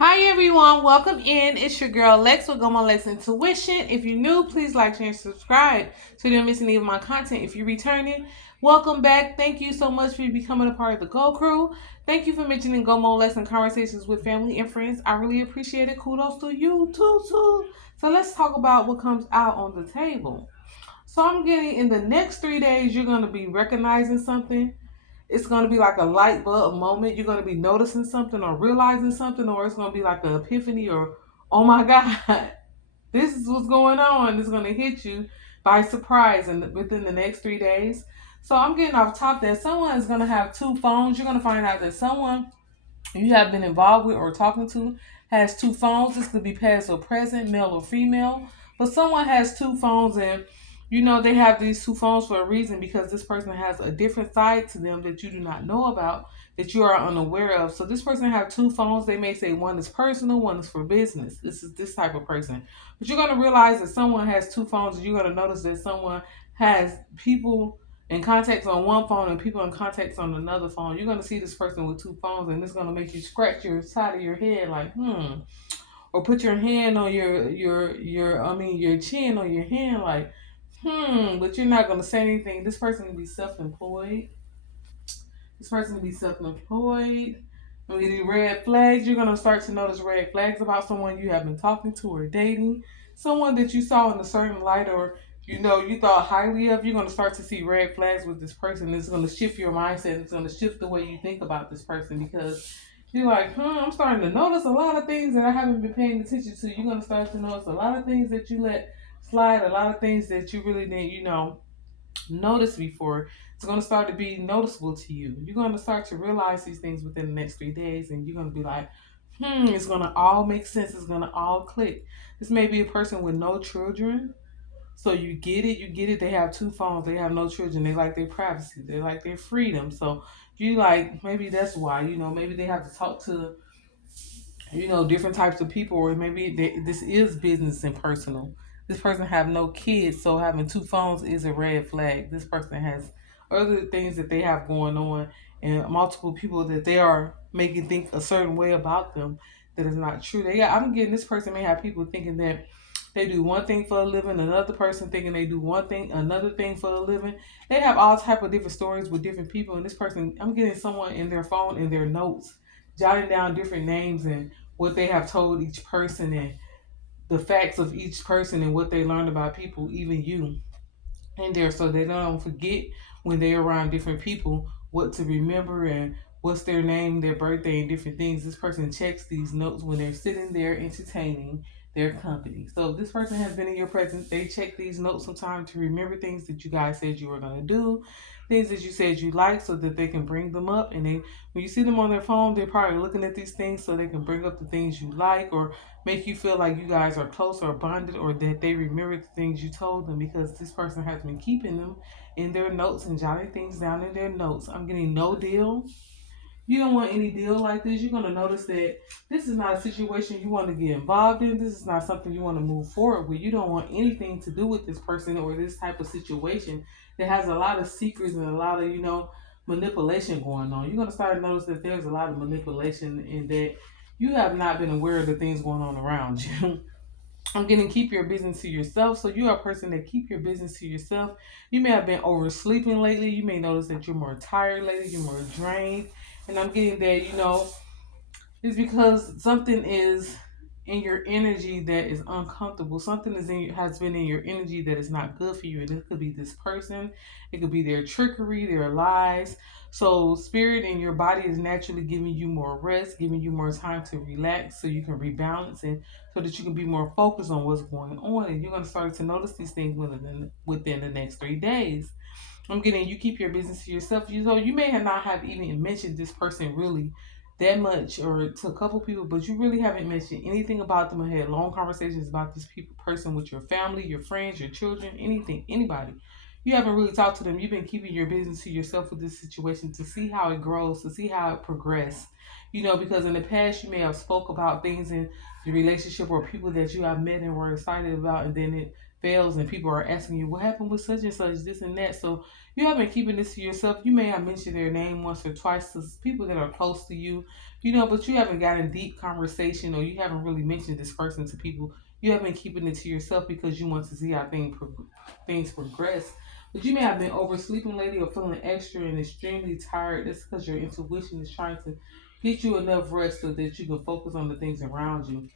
Hi everyone, welcome in. It's your girl Lex with Go My Lex Intuition. If you're new, please like, share, and subscribe so you don't miss any of my content. If you're returning, welcome back. Thank you so much for becoming a part of the Go Crew. Thank you for mentioning Go My Lex and conversations with family and friends. I really appreciate it. Kudos to you too. So let's talk about what comes out on the table. So I'm getting in the next 3 days, you're gonna be recognizing something. It's going to be like a light bulb moment. You're going to be noticing something or realizing something, or it's going to be like an epiphany or, oh my God, this is what's going on. It's going to hit you by surprise within the next 3 days. So I'm getting off top that someone is going to have two phones. You're going to find out that someone you have been involved with or talking to has two phones. This could be past or present, male or female. But someone has two phones and they have these two phones for a reason because this person has a different side to them that you do not know about, that you are unaware of. So this person have two phones. They may say one is personal, one is for business. This is this type of person. But you're gonna realize that someone has two phones and you're gonna notice that someone has people in contacts on one phone and people in contacts on another phone. You're gonna see this person with two phones, and it's gonna make you scratch your side of your head, like or put your hand on your chin on your hand, like But you're not gonna say anything. This person can be self-employed. This person can be self-employed. When you do red flags, you're gonna start to notice red flags about someone you have been talking to or dating, someone that you saw in a certain light or you thought highly of. You're gonna start to see red flags with this person. It's gonna shift your mindset. It's gonna shift the way you think about this person because you're like, I'm starting to notice a lot of things that I haven't been paying attention to. You're gonna start to notice a lot of things that you let slide, a lot of things that you really didn't, notice before. It's going to start to be noticeable to you. You're going to start to realize these things within the next 3 days, and you're going to be like, it's going to all make sense. It's going to all click. This may be a person with no children. So you get it, They have two phones, they have no children, they like their privacy, they like their freedom. So you like, maybe that's why, maybe they have to talk to different types of people, or maybe this is business and personal. This person have no kids, so having two phones is a red flag. This person has other things that they have going on, and multiple people that they are making think a certain way about them that is not true. I'm getting this person may have people thinking that they do one thing for a living, another person thinking they do one thing, another thing for a living. They have all type of different stories with different people, and this person, I'm getting someone in their phone, in their notes, jotting down different names and what they have told each person and the facts of each person and what they learned about people, even you, in there, so they don't forget when they're around different people what to remember and what's their name, their birthday, and different things. This person checks these notes when they're sitting there entertaining their company. So if this person has been in your presence, they check these notes sometime to remember things that you guys said you were going to do, things that you said you like, so that they can bring them up. And when you see them on their phone, they're probably looking at these things so they can bring up the things you like, or make you feel like you guys are close or bonded, or that they remember the things you told them, because this person has been keeping them in their notes and jotting things down in their notes. I'm getting no deal. You don't want any deal like this. You're going to notice that this is not a situation you want to get involved in. This is not something you want to move forward with. You don't want anything to do with this person or this type of situation that has a lot of secrets and a lot of, manipulation going on. You're going to start to notice that there's a lot of manipulation and that you have not been aware of the things going on around you. I'm getting keep your business to yourself. So you are a person that keep your business to yourself. You may have been oversleeping lately. You may notice that you're more tired lately. You're more drained. And I'm getting that, it's because something is in your energy that is uncomfortable. Something has been in your energy that is not good for you. And it could be this person. It could be their trickery, their lies. So spirit and your body is naturally giving you more rest, giving you more time to relax so you can rebalance and so that you can be more focused on what's going on. And you're going to start to notice these things within the next 3 days. I'm getting you keep your business to yourself. You may have not have even mentioned this person really that much or to a couple people, but you really haven't mentioned anything about them or had long conversations about this person with your family, your friends, your children, anything, anybody. You haven't really talked to them. You've been keeping your business to yourself with this situation to see how it grows, to see how it progresses. Because in the past you may have spoke about things in the relationship or people that you have met and were excited about, and then it fails and people are asking you what happened with such and such, this and that. So you have been keeping this to yourself. You may have mentioned their name once or twice to people that are close to you, but you haven't gotten deep conversation or you haven't really mentioned this person to people. You have been keeping it to yourself because you want to see how things progress. But you may have been oversleeping lately or feeling extra and extremely tired. That's because your intuition is trying to get you enough rest so that you can focus on the things around you.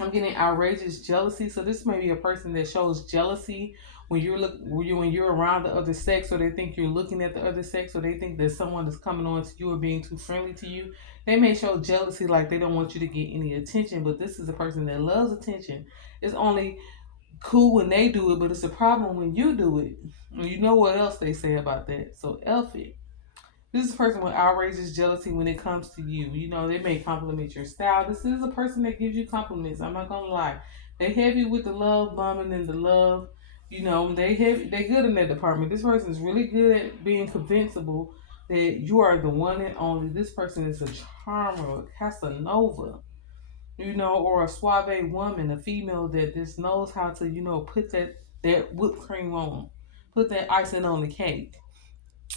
I'm getting outrageous jealousy. So this may be a person that shows jealousy when you're around the other sex, or they think you're looking at the other sex, or they think that someone is coming on to you or being too friendly to you. They may show jealousy like they don't want you to get any attention, but this is a person that loves attention. It's only cool when they do it, but it's a problem when you do it. And you know what else they say about that. So F it. This is a person with outrageous jealousy when it comes to you. They may compliment your style. This is a person that gives you compliments. I'm not gonna lie. They heavy with the love bombing and the love. They good in that department. This person is really good at being convincible that you are the one and only. This person is a charmer, Casanova, or a suave woman, a female that just knows how to, put that whipped cream on, put that icing on the cake.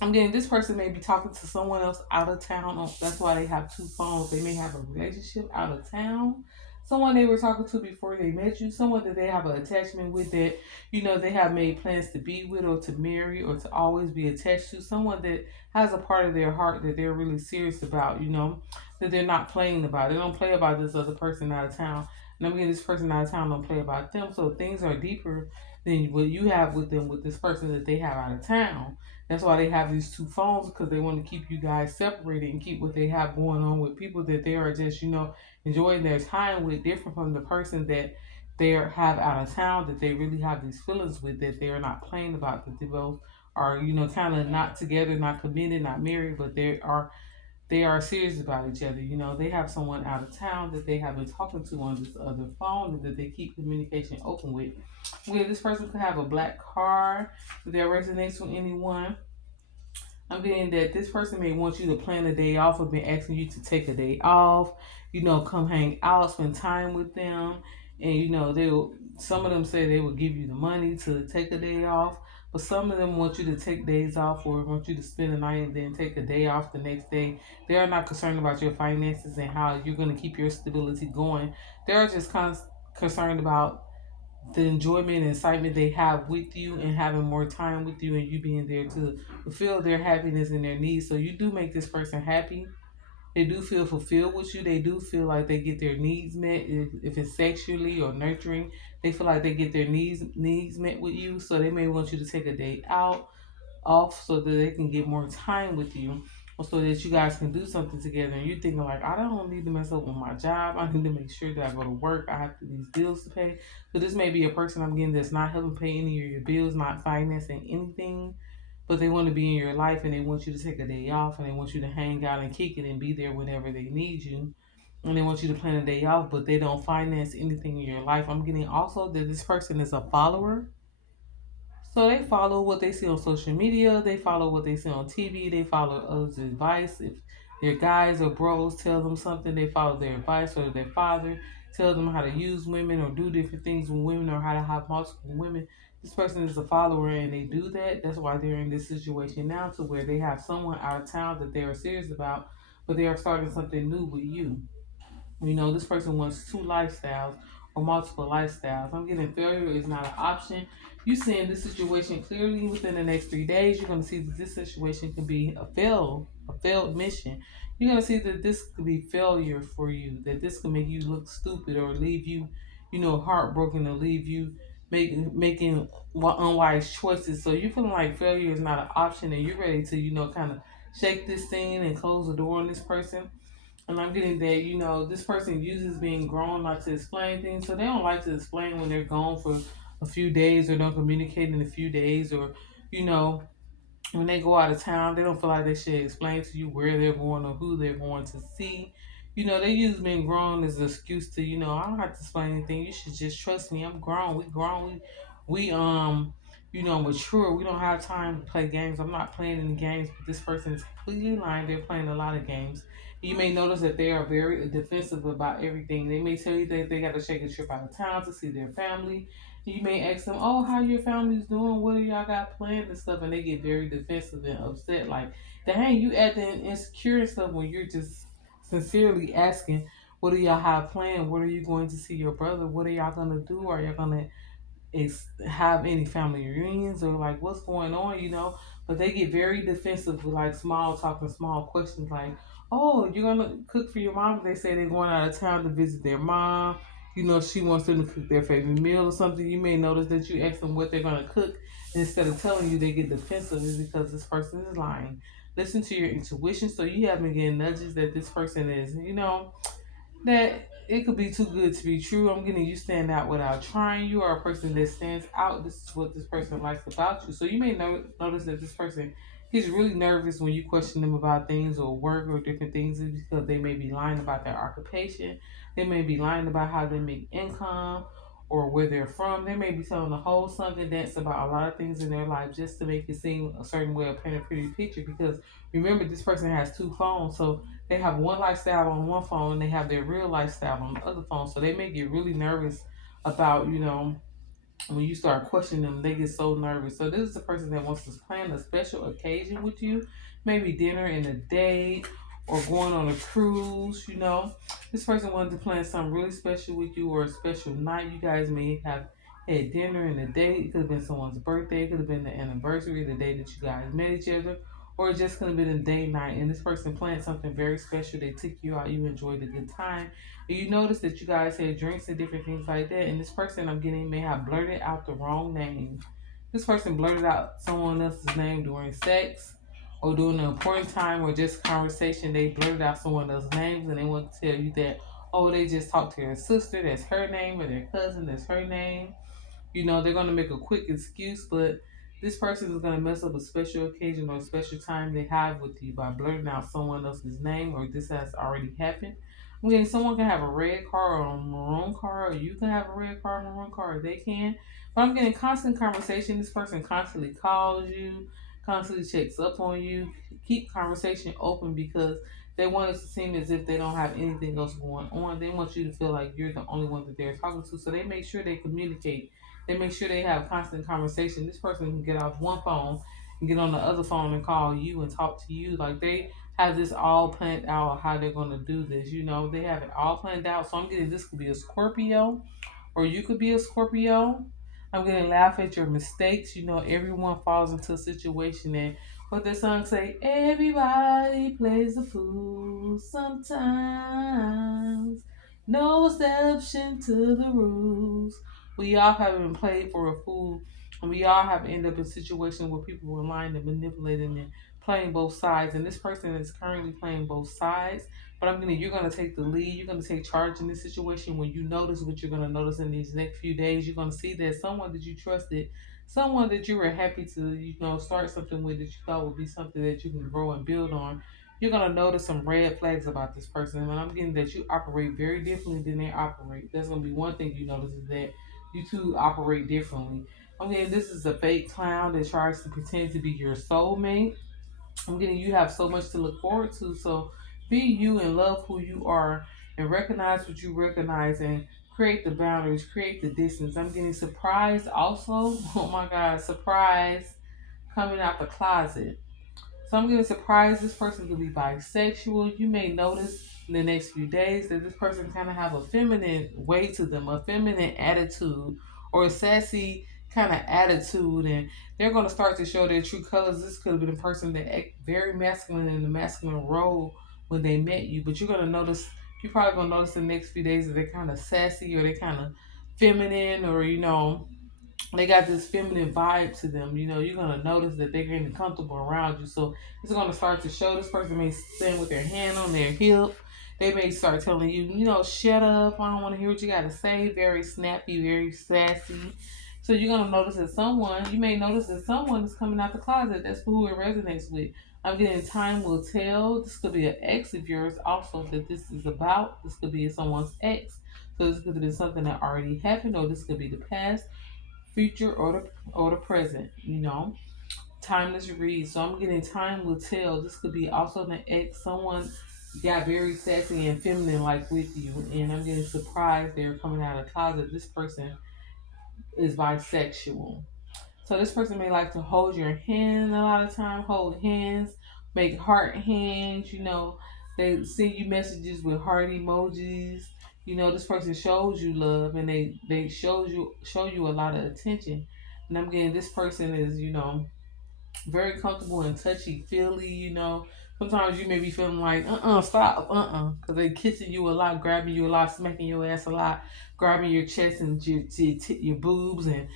I'm getting this person may be talking to someone else out of town. That's why they have two phones. They may have a relationship out of town. Someone they were talking to before they met you. Someone that they have an attachment with that, they have made plans to be with or to marry or to always be attached to. Someone that has a part of their heart that they're really serious about, that they're not playing about. They don't play about this other person out of town. And I'm getting this person out of town don't play about them. So things are deeper than what you have with them with this person that they have out of town. That's why they have these two phones, because they want to keep you guys separated and keep what they have going on with people that they are just, enjoying their time with, different from the person that they have out of town that they really have these feelings with, that they are not playing about, that they both are, kind of not together, not committed, not married, but they are serious about each other. They have someone out of town that they have been talking to on this other phone that they keep communication open with. Well, this person could have a black car that resonates with anyone. I'm getting that this person may want you to plan a day off or been asking you to take a day off, come hang out, spend time with them. And some of them say they will give you the money to take a day off, but some of them want you to take days off or want you to spend the night and then take a day off the next day. They are not concerned about your finances and how you're going to keep your stability going. They're just concerned about the enjoyment and excitement they have with you and having more time with you and you being there to fulfill their happiness and their needs. So you do make this person happy. They do feel fulfilled with you. They do feel like they get their needs met. If it's sexually or nurturing, they feel like they get their needs met with you. So they may want you to take a day out off so that they can get more time with you, or so that you guys can do something together. And you're thinking like, I don't need to mess up with my job. I need to make sure that I go to work. I have these bills to pay. So this may be a person I'm getting that's not helping pay any of your bills, not financing anything, but they want to be in your life and they want you to take a day off and they want you to hang out and kick it and be there whenever they need you. And they want you to plan a day off, but they don't finance anything in your life. I'm getting also that this person is a follower, so they follow what they see on social media, they follow what they see on TV, they follow others' advice. If their guys or bros tell them something, they follow their advice, or their father tells them how to use women or do different things with women or how to have multiple women. This person is a follower and they do that. That's why they're in this situation now to where they have someone out of town that they are serious about, but they are starting something new with you. This person wants two lifestyles or multiple lifestyles. I'm getting failure is not an option. You seeing this situation clearly within the next 3 days. You're gonna see that this situation could be a failed mission. You're gonna see that this could be failure for you. That this could make you look stupid or leave you, heartbroken, or leave you making unwise choices. So you're feeling like failure is not an option, and you're ready to, kind of shake this thing and close the door on this person. And I'm getting that, this person uses being grown not to explain things. So they don't like to explain when they're gone for a few days or don't communicate in a few days, or, you know, when they go out of town, they don't feel like they should explain to you where they're going or who they're going to see. They use being grown as an excuse to, I don't have to explain anything. You should just trust me. I'm grown. We grown. We mature. We don't have time to play games. I'm not playing any games, but this person is completely lying. They're playing a lot of games. You may notice that they are very defensive about everything. They may tell you that they got to take a trip out of town to see their family. You may ask them, "Oh, how your family's doing? What do y'all got planned and stuff?" And they get very defensive and upset. Like, dang, you acting insecure and stuff when you're just sincerely asking, "What do y'all have planned? What are you going to see your brother? What are y'all gonna do? Are y'all gonna have any family reunions or like what's going on, you know?" But they get very defensive with like small talk and small questions like, "Oh, you're gonna cook for your mom?" They say they're going out of town to visit their mom. You know, she wants them to cook their favorite meal or something. You may notice that you ask them what they're gonna cook, and instead of telling you, they get defensive. Is because this person is lying. Listen to your intuition, so you have been getting nudges that this person is, you know, that it could be too good to be true. I'm getting you stand out without trying. You are a person that stands out. This is what this person likes about you. So you may notice that this person gets really nervous when you question them about things or work or different things. It's because they may be lying about their occupation. They may be lying about how they make income or where they're from. They may be telling a whole song and dance about a lot of things in their life just to make it seem a certain way or paint a pretty picture. Because remember, this person has two phones. So they have one lifestyle on one phone and they have their real lifestyle on the other phone. So they may get really nervous about, you know, when you start questioning them, they get so nervous. So this is a person that wants to plan a special occasion with you, maybe dinner and a date or going on a cruise, you know. This person wanted to plan something really special with you or a special night. You guys may have had dinner and a date. It could have been someone's birthday. It could have been the anniversary, the day that you guys met each other. Or it just could have been a day night and this person planned something very special. They took you out, you enjoyed a good time. And you notice that you guys had drinks and different things like that. And this person I'm getting may have blurted out the wrong name. This person blurted out someone else's name during sex or during an important time or just conversation. They blurted out someone else's names and they want to tell you that, oh, they just talked to their sister, that's her name, or their cousin, that's her name. You know, they're going to make a quick excuse, but this person is going to mess up a special occasion or a special time they have with you by blurting out someone else's name or this has already happened. I mean, someone can have a red car or a maroon car, or you can have a red car, maroon car, or they can. But I'm getting constant conversation. This person constantly calls you, constantly checks up on you. Keep conversation open because they want it to seem as if they don't have anything else going on. They want you to feel like you're the only one that they're talking to. So they make sure they communicate, they make sure they have constant conversation. This person can get off one phone and get on the other phone and call you and talk to you. Like they have this all planned out how they're gonna do this. You know, they have it all planned out. So I'm getting this could be a Scorpio or you could be a Scorpio. I'm gonna laugh at your mistakes. You know, everyone falls into a situation and what the song say, everybody plays a fool sometimes. No exception to the rules. We all have been played for a fool, and we all have ended up in situations where people were lying and manipulating and playing both sides. And this person is currently playing both sides. But you're gonna take the lead. You're gonna take charge in this situation. When you notice what you're gonna notice in these next few days, you're gonna see that someone that you trusted, someone that you were happy to, you know, start something with that you thought would be something that you can grow and build on. You're gonna notice some red flags about this person, and I'm getting that you operate very differently than they operate. That's gonna be one thing you notice is that you two operate differently. Okay, this is a fake clown that tries to pretend to be your soulmate. I'm getting you have so much to look forward to. So be you and love who you are and recognize what you recognize and create the boundaries, create the distance. I'm getting surprised also. Oh my God, surprise coming out the closet. So I'm getting surprised this person could be bisexual. You may notice in the next few days that this person kind of have a feminine way to them, a feminine attitude or a sassy kind of attitude, and they're going to start to show their true colors. This could have been a person that act very masculine in the masculine role when they met you, but you're going to notice, you're probably going to notice in the next few days that they're kind of sassy or they're kind of feminine or, you know, they got this feminine vibe to them. You know, you're gonna notice that they're getting comfortable around you. So it's gonna start to show. This person may stand with their hand on their hip. They may start telling you, you know, shut up. I don't want to hear what you got to say. Very snappy, very sassy. So you're gonna notice that someone, you may notice that someone is coming out the closet. That's who it resonates with. I'm getting time will tell. This could be an ex of yours also that this is about. This could be someone's ex. So this could be something that already happened, or this could be the past, future, or the present. You know, timeless read. So I'm getting time will tell. This could be also an ex. Someone got very sassy and feminine like with you, and I'm getting surprised they're coming out of the closet. This person is bisexual. So this person may like to hold your hand a lot of time, hold hands, make heart hands, they send you messages with heart emojis. This person shows you love and they show you a lot of attention. And I'm getting this person is, very comfortable and touchy feely, Sometimes you may be feeling like, stop, because they kissing you a lot, grabbing you a lot, smacking your ass a lot, grabbing your chest and your boobs, and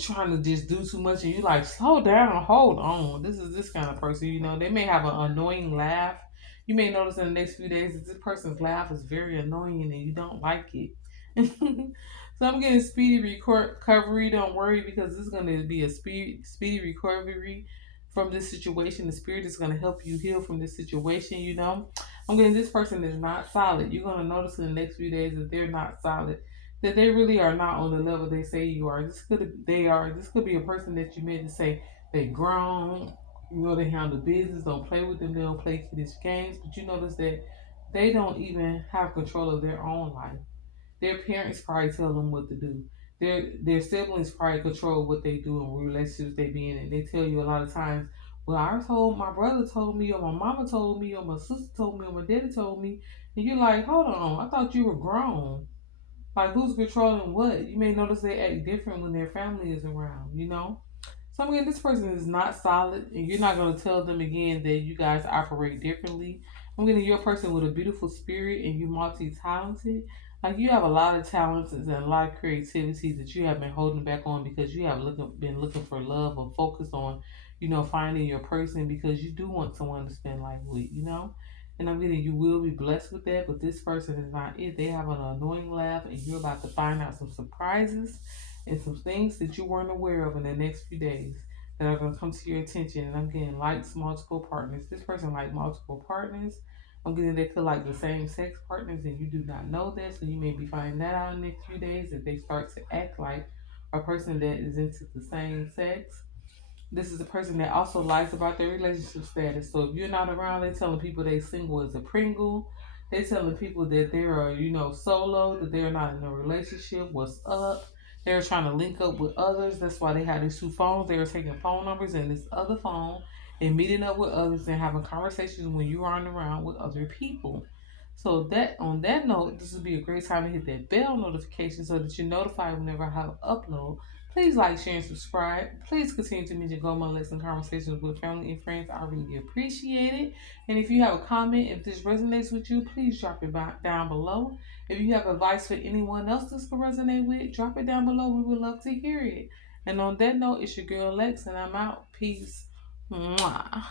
trying to just do too much, and you like, slow down, hold on. This is this kind of person, They may have an annoying laugh. You may notice in the next few days that this person's laugh is very annoying and you don't like it. So I'm getting speedy recovery. Don't worry, because this is going to be a speedy recovery from this situation. The spirit is going to help you heal from this situation. I'm getting this person is not solid. You're going to notice in the next few days that they're not solid. That they really are not on the level they say you are. This could be a person that you meant to say they grown. They handle business. Don't play with them. They don't play kiddish games. But you notice that they don't even have control of their own life. Their parents probably tell them what to do. Their siblings probably control what they do and what relationships they be in, and they tell you a lot of times, "Well, my brother told me, or my mama told me, or my sister told me, or my daddy told me," and you're like, "Hold on, I thought you were grown." Like, who's controlling what? You may notice they act different when their family is around. So, again, this person is not solid, and you're not going to tell them again that you guys operate differently. I'm getting your person with a beautiful spirit and you multi-talented. Like, you have a lot of talents and a lot of creativity that you have been holding back on because you have been looking for love or focus on, finding your person because you do want someone to spend life with. And I'm getting you will be blessed with that, but this person is not it. They have an annoying laugh, and you're about to find out some surprises and some things that you weren't aware of in the next few days that are going to come to your attention. And I'm getting likes multiple partners. This person like multiple partners. I'm getting they could like the same sex partners, and you do not know that. So you may be finding that out in the next few days that they start to act like a person that is into the same sex. This is a person that also lies about their relationship status. So if you're not around, they're telling people they single as a Pringle. They're telling people that they are, solo, that they're not in a relationship. What's up? They're trying to link up with others. That's why they have these two phones. They are taking phone numbers in this other phone and meeting up with others and having conversations when you aren't around with other people. So that on that note, this would be a great time to hit that bell notification so that you're notified whenever I have an upload. Please like, share, and subscribe. Please continue to mention Go My Lesson conversations with family and friends. I really appreciate it. And if you have a comment, if this resonates with you, please drop it down below. If you have advice for anyone else this could resonate with, drop it down below. We would love to hear it. And on that note, it's your girl Lex, and I'm out. Peace. Mwah.